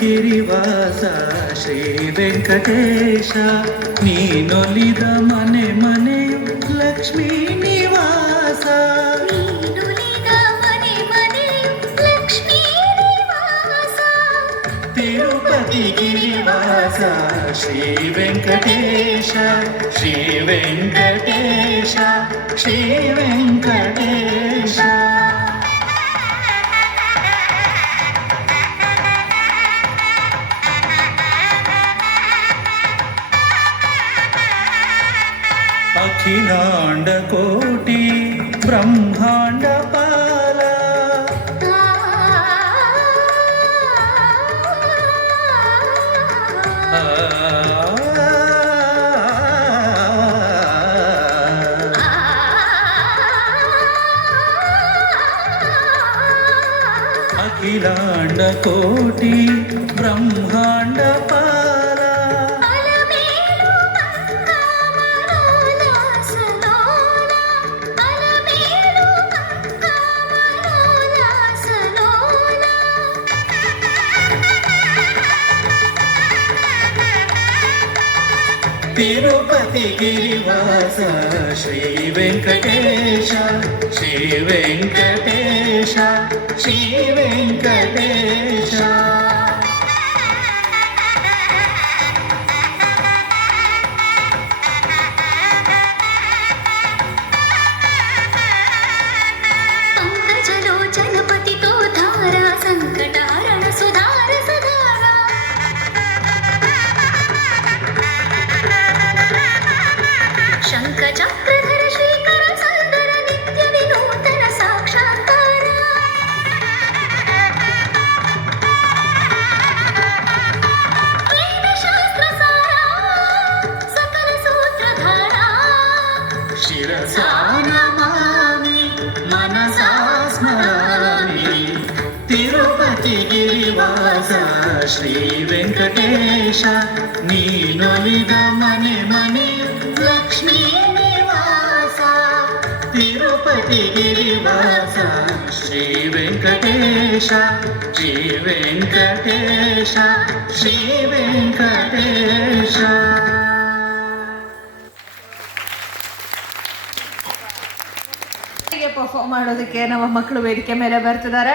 ಗಿರಿವಾಸ ಶ್ರೀ ವೆಂಕಟೇಶ ನೀನೊಲಿದ ಮನೆ ಮನೆಯು ಲಕ್ಷ್ಮೀ ನಿವಾಸ ತಿರುಪತಿ ಗಿರಿವಾಸ ಶ್ರೀ ವೆಂಕಟೇಶ ಶ್ರೀ ವೆಂಕಟೇಶ ಶ್ರೀ ವೆಂಕಟೇಶ ಅಖಿಲಾಂಡ ಕೋಟಿ ಬ್ರಹ್ಮಾಂಡ ಪಾಲ ಅಖಿಲಾಂಡ ಕೋಟಿ ಬ್ರಹ್ಮಾಂಡ ಪಾಲ ತಿರುಪತಿ ಗಿರಿವಾಸ ಶ್ರೀ ವೆಂಕಟೇಶ ಶ್ರೀ ವೆಂಕಟೇಶ ಶ್ರೀ ವೆಂಕಟೇಶ ಚಕ್ರಧರ ಶ್ರೀಕರ ಸುಂದರ ನಿತ್ಯ ವಿನೂತನ ಸಾಕ್ಷಾತ್ಕಾರ ವೇದಶಾಸ್ತ್ರ ಸಾರ ಸಕಲ ಸೂತ್ರಧಾರ ಶಿರಸಾ ನಮಾಮಿ ಮನಸಾ ಸ್ಮರಾಮಿ ತಿರುಪತಿ ಗಿರಿವಾಸ ಶ್ರೀ ವೆಂಕಟೇಶ ನೀನೊಲಿದ ಮನೆ ಮನೆ ಲಕ್ಷ್ಮೀ ನಿವಾಸ ತಿರುಪತಿ ಗಿರಿವಾಸ ಶ್ರೀ ವೆಂಕಟೇಶ ಶ್ರೀ ವೆಂಕಟೇಶ ಶ್ರೀ ವೆಂಕಟೇಶ. ಪರ್ಫಾರ್ಮ್ ಮಾಡೋದಕ್ಕೆ ನಮ್ಮ ಮಕ್ಕಳು ವೇದಿಕೆ ಮೇಲೆ ಬರ್ತಿದ್ದಾರೆ.